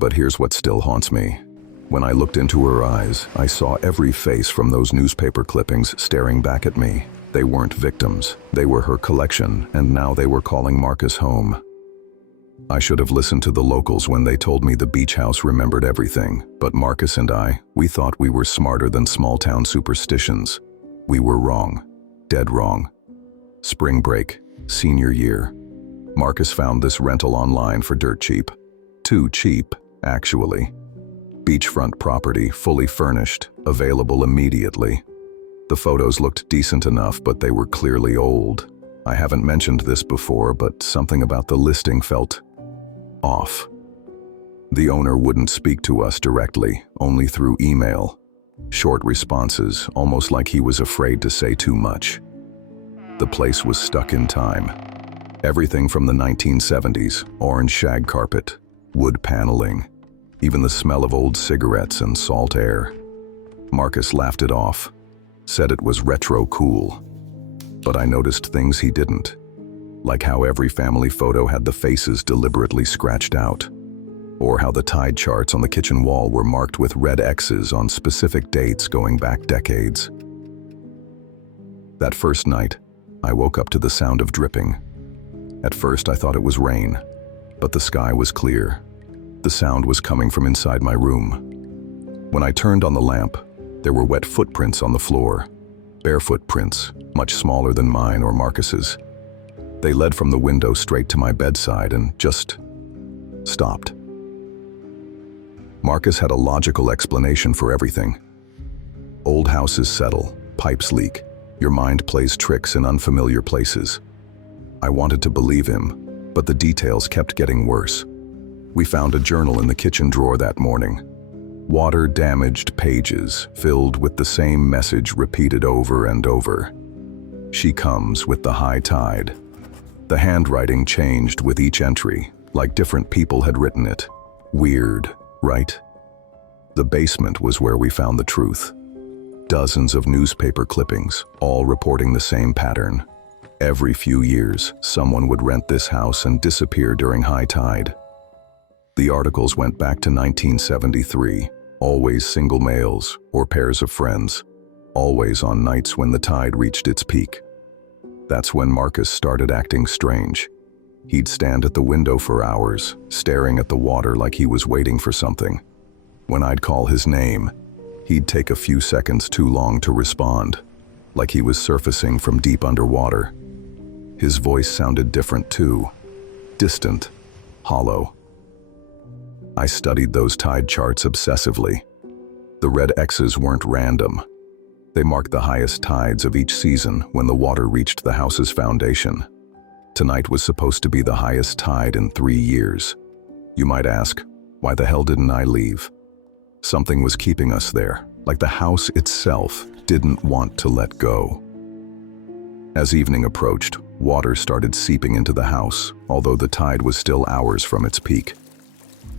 But here's what still haunts me. When I looked into her eyes, I saw every face from those newspaper clippings staring back at me. They weren't victims. They were her collection, and now they were calling Marcus home. I should have listened to the locals when they told me the beach house remembered everything, but Marcus and we thought we were smarter than small-town superstitions. We were wrong. Dead wrong. Spring break, senior year. Marcus found this rental online for dirt cheap. Too cheap, actually. Beachfront property, fully furnished, available immediately. The photos looked decent enough, but they were clearly old. I haven't mentioned this before, but something about the listing felt off. The owner wouldn't speak to us directly, only through email. Short responses, almost like he was afraid to say too much. The place was stuck in time. Everything from the 1970s, orange shag carpet, wood paneling, even the smell of old cigarettes and salt air. Marcus laughed it off, said it was retro cool. But I noticed things he didn't, like how every family photo had the faces deliberately scratched out, or how the tide charts on the kitchen wall were marked with red X's on specific dates going back decades. That first night, I woke up to the sound of dripping. At first I thought it was rain, but the sky was clear. The sound was coming from inside my room. When I turned on the lamp, there were wet footprints on the floor. Barefoot prints, much smaller than mine or Marcus's. They led from the window straight to my bedside and just stopped. Marcus had a logical explanation for everything. Old houses settle, pipes leak, your mind plays tricks in unfamiliar places. I wanted to believe him, but the details kept getting worse. We found a journal in the kitchen drawer that morning. Water-damaged pages filled with the same message repeated over and over. She comes with the high tide. The handwriting changed with each entry, like different people had written it. Weird, right? The basement was where we found the truth. Dozens of newspaper clippings, all reporting the same pattern. Every few years, someone would rent this house and disappear during high tide. The articles went back to 1973, always single males or pairs of friends, always on nights when the tide reached its peak. That's when Marcus started acting strange. He'd stand at the window for hours, staring at the water like he was waiting for something. When I'd call his name, he'd take a few seconds too long to respond, like he was surfacing from deep underwater. His voice sounded different too, distant, hollow. I studied those tide charts obsessively. The red X's weren't random. They marked the highest tides of each season when the water reached the house's foundation. Tonight was supposed to be the highest tide in 3 years. You might ask, why the hell didn't I leave? Something was keeping us there, like the house itself didn't want to let go. As evening approached, water started seeping into the house, although the tide was still hours from its peak.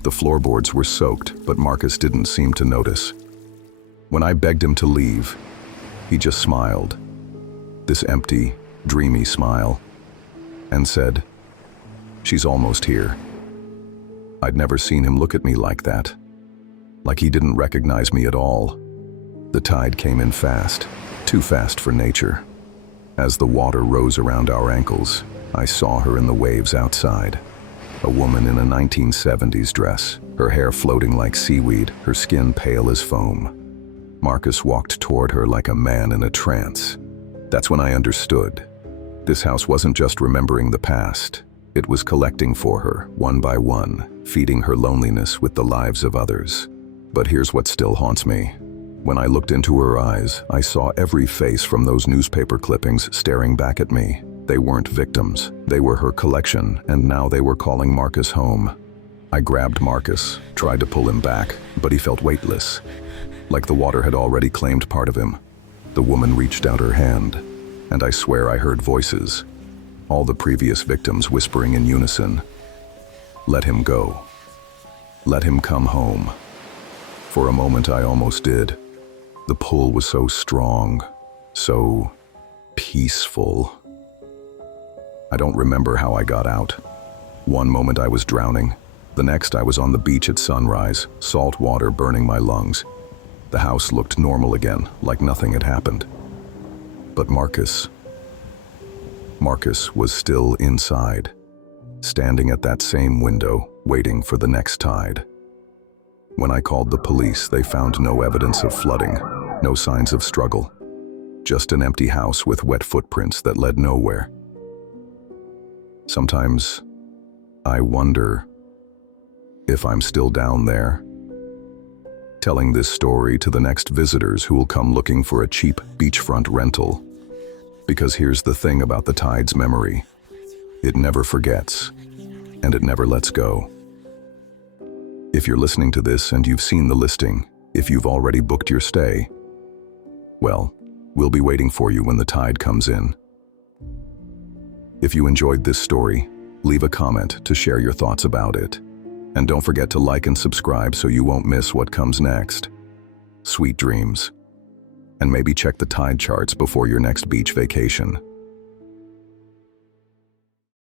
The floorboards were soaked, but Marcus didn't seem to notice. When I begged him to leave, he just smiled, this empty, dreamy smile, and said, "She's almost here." I'd never seen him look at me like that, like he didn't recognize me at all. The tide came in fast, too fast for nature. As the water rose around our ankles, I saw her in the waves outside. A woman in a 1970s dress, her hair floating like seaweed, her skin pale as foam. Marcus walked toward her like a man in a trance. That's when I understood. This house wasn't just remembering the past. It was collecting for her, one by one, feeding her loneliness with the lives of others. But here's what still haunts me. When I looked into her eyes, I saw every face from those newspaper clippings staring back at me. They weren't victims. They were her collection, and now they were calling Marcus home. I grabbed Marcus, tried to pull him back, but he felt weightless, like the water had already claimed part of him. The woman reached out her hand, and I swear I heard voices, all the previous victims whispering in unison. Let him go. Let him come home. For a moment I almost did. The pull was so strong, so peaceful. I don't remember how I got out. One moment I was drowning, The next, I was on the beach at sunrise, salt water burning my lungs. The house looked normal again, like nothing had happened. But Marcus was still inside, standing at that same window, waiting for the next tide. When I called the police, they found no evidence of flooding, no signs of struggle, just an empty house with wet footprints that led nowhere. Sometimes I wonder if I'm still down there, telling this story to the next visitors who will come looking for a cheap beachfront rental. Because here's the thing about the tide's memory: it never forgets, and it never lets go. If you're listening to this and you've seen the listing, if you've already booked your stay, well, we'll be waiting for you when the tide comes in. If you enjoyed this story, leave a comment to share your thoughts about it. And don't forget to like and subscribe so you won't miss what comes next. Sweet dreams. And maybe check the tide charts before your next beach vacation.